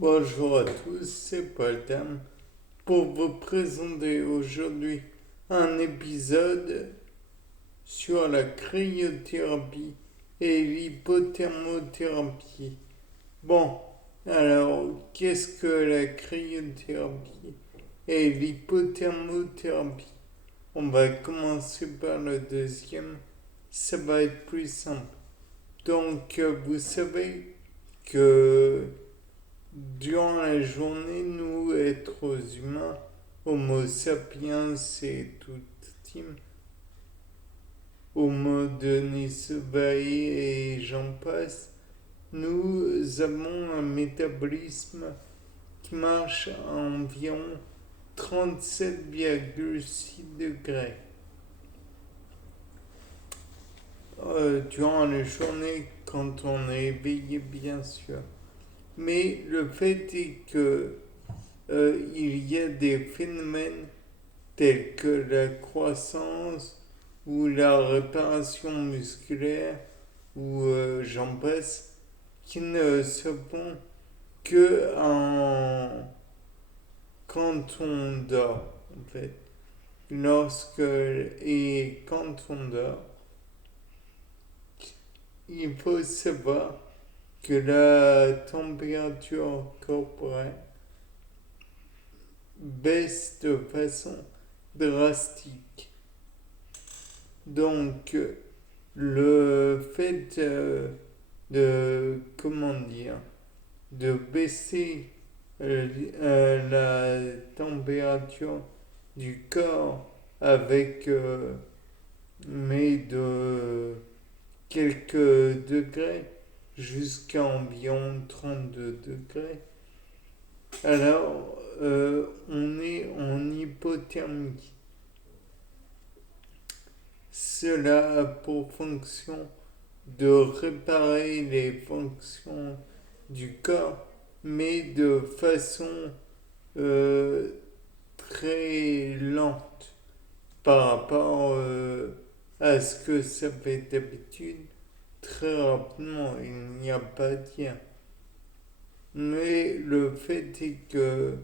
Bonjour à tous, c'est Paul Tam pour vous présenter aujourd'hui un épisode sur la cryothérapie et l'hypothermothérapie. Bon, alors qu'est-ce que la cryothérapie et l'hypothermothérapie? On va commencer par le deuxième, ça va être plus simple. Donc, vous savez que durant la journée, nous, êtres humains, Homo sapiens et toute team, Homo denisovanes et j'en passe, nous avons un métabolisme qui marche à environ 37,6 degrés. Durant la journée, quand on est éveillé, bien sûr. Mais le fait est que il y a des phénomènes tels que la croissance ou la réparation musculaire ou j'en passe qui ne se font que quand on dort en fait. Et quand on dort, il faut savoir que la température corporelle baisse de façon drastique. Donc, le fait comment dire, de baisser la température du corps avec, mais de quelques degrés jusqu'à environ 32 degrés, alors on est en hypothermie. Cela a pour fonction de réparer les fonctions du corps, mais de façon euh, très lente par rapport à ce que ça fait d'habitude. Très rapidement, il n'y a pas à dire. Mais le fait est que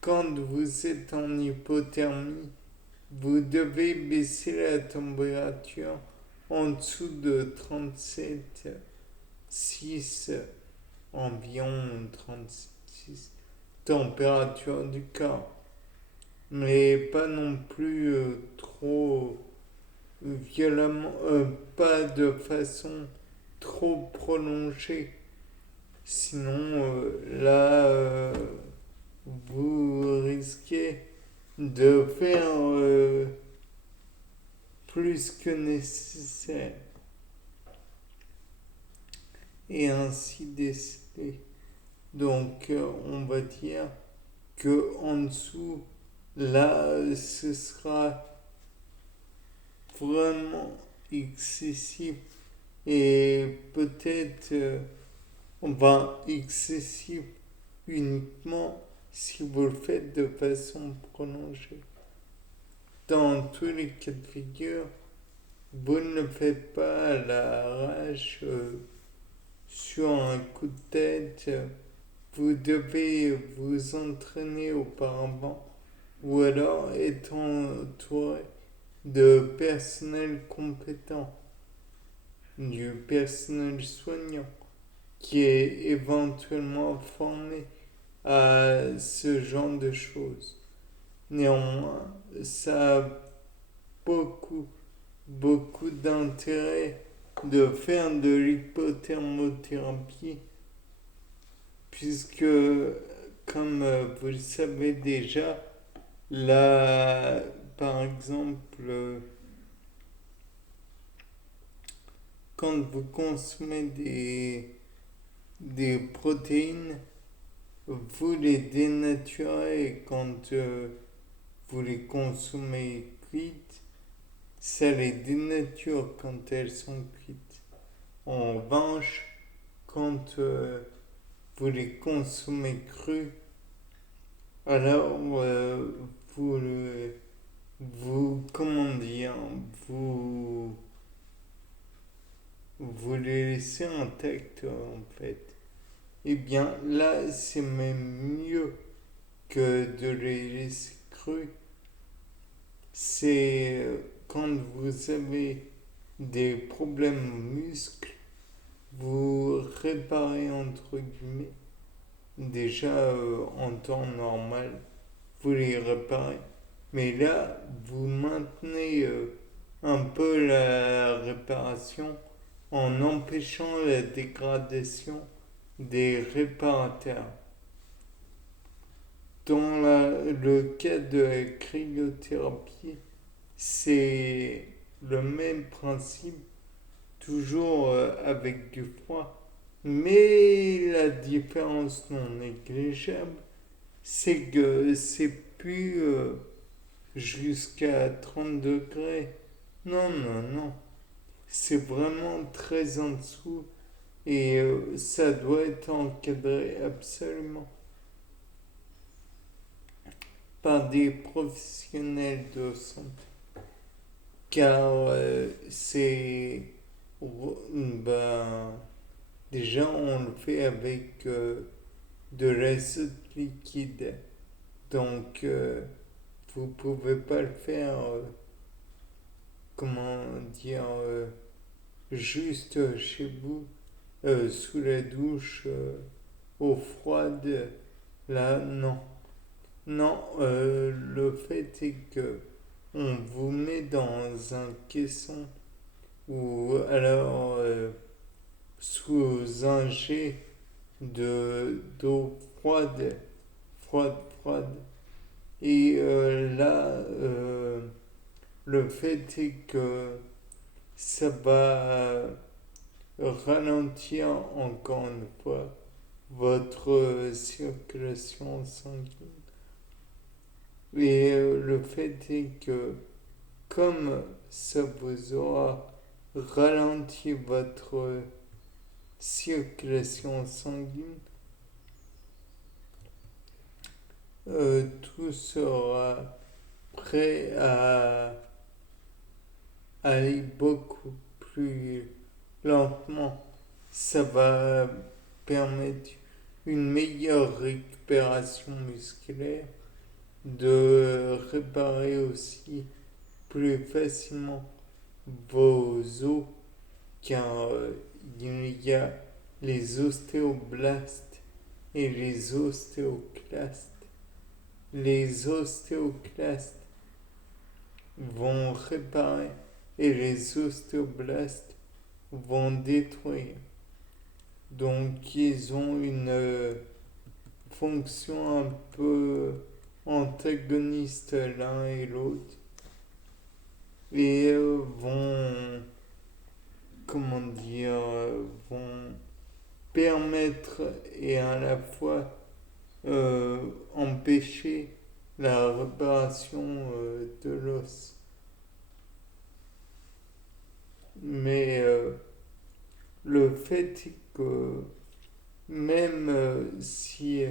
quand vous êtes en hypothermie, vous devez baisser la température en dessous de 37,6, environ 36 température du corps. Mais pas non plus trop violemment, pas de façon trop prolongée. Sinon, là, vous risquez de faire plus que nécessaire et ainsi décider. Donc, on va dire que en dessous, là, ce sera vraiment excessif et peut-être, excessif uniquement si vous le faites de façon prolongée. Dans tous les cas de figure, vous ne le faites pas à la rage sur un coup de tête. Vous devez vous entraîner auparavant ou alors être entouré de personnel compétent, du personnel soignant qui est éventuellement formé à ce genre de choses. Néanmoins, ça a beaucoup, beaucoup d'intérêt de faire de l'hypothermothérapie puisque, comme vous le savez déjà, là, par exemple, quand vous consommez des protéines, vous les dénaturez et quand vous les consommez cuites, ça les dénature quand elles sont cuites. En revanche, quand vous les consommez crues, alors vous, comment dire, vous, vous les laissez intacts en fait. eh bien là c'est même mieux que de les laisser crus. C'est quand vous avez des problèmes aux muscles, vous réparez entre guillemets. Déjà en temps normal, vous les réparez. Mais là, vous maintenez un peu la réparation en empêchant la dégradation des réparateurs. Dans le cas de la cryothérapie, c'est le même principe, toujours avec du froid. Mais la différence non négligeable, c'est que c'est plus jusqu'à 30 degrés. Non, non, non. C'est vraiment très en dessous et ça doit être encadré absolument par des professionnels de santé. Car c'est... Ben, déjà, on le fait avec de l'azote liquide. Donc, vous pouvez pas le faire, comment dire, juste chez vous, sous la douche, eau froide. Là, non. Non, le fait est que on vous met dans un caisson ou alors sous un jet d'eau froide, froide. Et là, le fait est que ça va ralentir encore une fois votre circulation sanguine. Et le fait est que comme ça vous aura ralenti votre circulation sanguine, tout sera prêt à aller beaucoup plus lentement. Ça va permettre une meilleure récupération musculaire, de réparer aussi plus facilement vos os, car il y a les ostéoblastes et les ostéoclastes. Les ostéoclastes vont réparer et les ostéoblastes vont détruire. Donc ils ont une fonction un peu antagoniste l'un et l'autre et vont, comment dire, vont permettre et à la fois empêcher la réparation de l'os. Mais le fait est que même si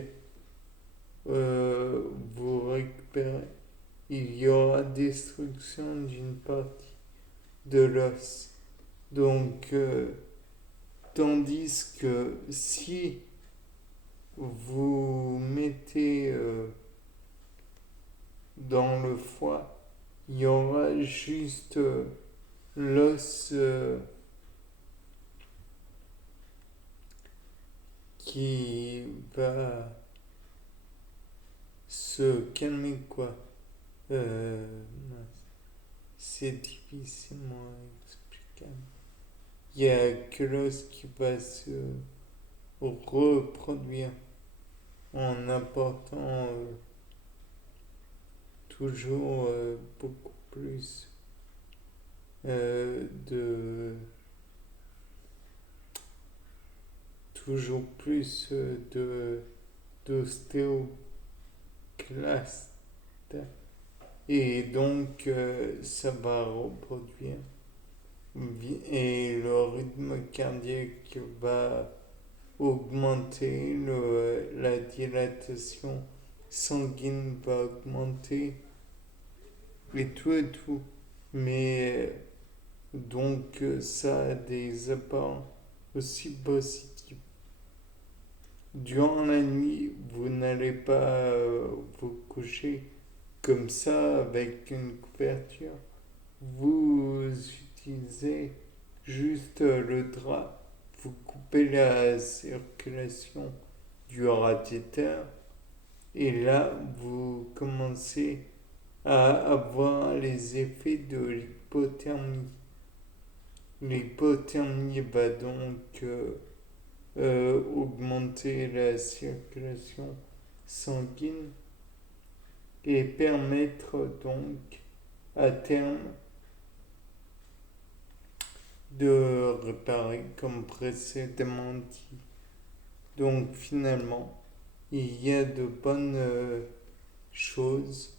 vous récupérez, il y aura destruction d'une partie de l'os. Donc, tandis que si vous mettez dans le foie, il y aura juste l'os qui va se calmer, quoi. C'est difficilement explicable. Il y a que l'os qui va se reproduire en apportant toujours beaucoup plus de toujours plus de d'ostéoclastes et donc ça va reproduire et le rythme cardiaque va augmenter, la dilatation sanguine va augmenter et tout et tout. Mais donc ça a des apports aussi positifs. durant la nuit, vous n'allez pas vous coucher comme ça avec une couverture. Vous utilisez juste le drap, vous coupez la circulation du radiateur et là vous commencez à avoir les effets de l'hypothermie. L'hypothermie va donc augmenter la circulation sanguine et permettre donc à terme de réparer comme précédemment dit. Donc finalement, il y a de bonnes choses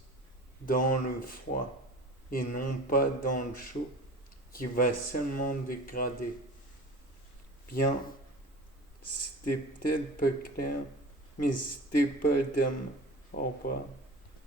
dans le froid et non pas dans le chaud qui va seulement dégrader. Bien, c'était peut-être pas clair, mais c'était pas d'âme. Au revoir.